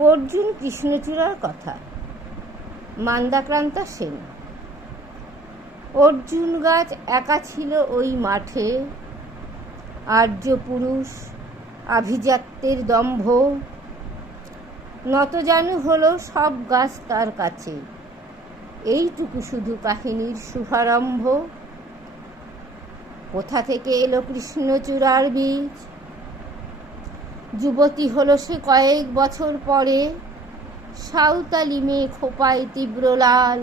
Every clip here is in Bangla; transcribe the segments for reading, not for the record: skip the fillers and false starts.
অর্জুন কৃষ্ণচূড়ার কথা। মান্দাক্রান্তা সেন। অর্জুন গাছ একা ছিল ওই মাঠে, আর্য পুরুষ আভিজাত্যের দম্ভ, নতজানু হলো সব গাছ তার কাছে। এইটুকু শুধু কাহিনীর শুভারম্ভ। কোথা থেকে এলো কৃষ্ণচূড়ার বীজ? যুবতী হলো সে কয়েক বছর পরে, সাঁওতালি মেয়ে খোপায় তীব্র লাল।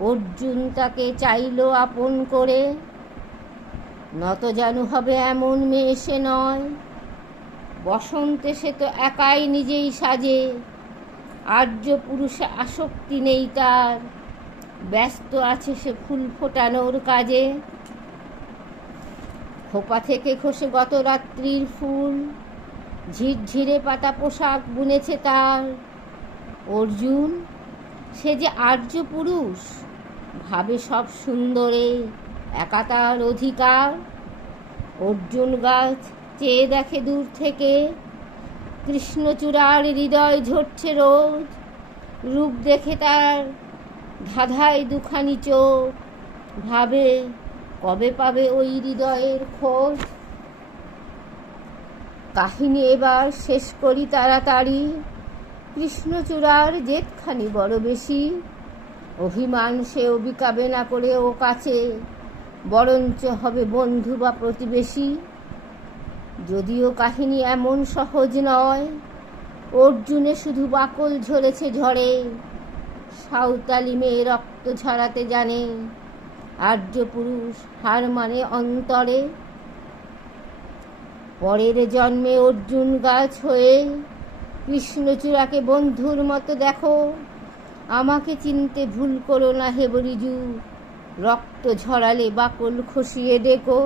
অর্জুন তাকে চাইল আপন করে, নতজানু হবে এমন মেয়ে সে নয়। বসন্তে সে তো একাই নিজেই সাজে, আর্য পুরুষে আসক্তি নেই তার, ব্যস্ত আছে সে ফুল ফোটানোর কাজে। খোপা থেকে খসে গত রাত্রির ফুল, ঝিরঝিরে পাতা পোশাক বুনেছে তার। অর্জুন সে যে আর্য পুরুষ, ভাবে সব সুন্দরে একা তার অধিকার। অর্জুন গাছ চেয়ে দেখে দূর থেকে, কৃষ্ণচূড়ার হৃদয় ঝরছে রোজ। রূপ দেখে তার ধাঁধায় দুখানি চোখ, ভাবে কবে পাবে ওই হৃদয়ের খোঁজ। কাহিনী এবার শেষ করি তাড়াতাড়ি, কৃষ্ণচূড়ার জেদখানি বড় বেশি। অভিমান সেও বিকাবে না করে ও কাছে, বরঞ্চ হবে বন্ধু বা প্রতিবেশী। যদিও কাহিনী এমন সহজ নয়, অর্জুনে শুধু বাকল ঝরেছে ঝড়ে। সাঁওতালি মেয়ে রক্ত ঝরাতে জানে, আর্য পুরুষ হার মানে অন্তরে। পরের জন্মে অর্জুন গাছ হয়ে কৃষ্ণচূড়াকে বন্ধুর মতো দেখো। আমাকে চিনতে ভুল করো না হে বরিজু, রক্ত ঝরালে বাকল খসিয়ে ডেকো।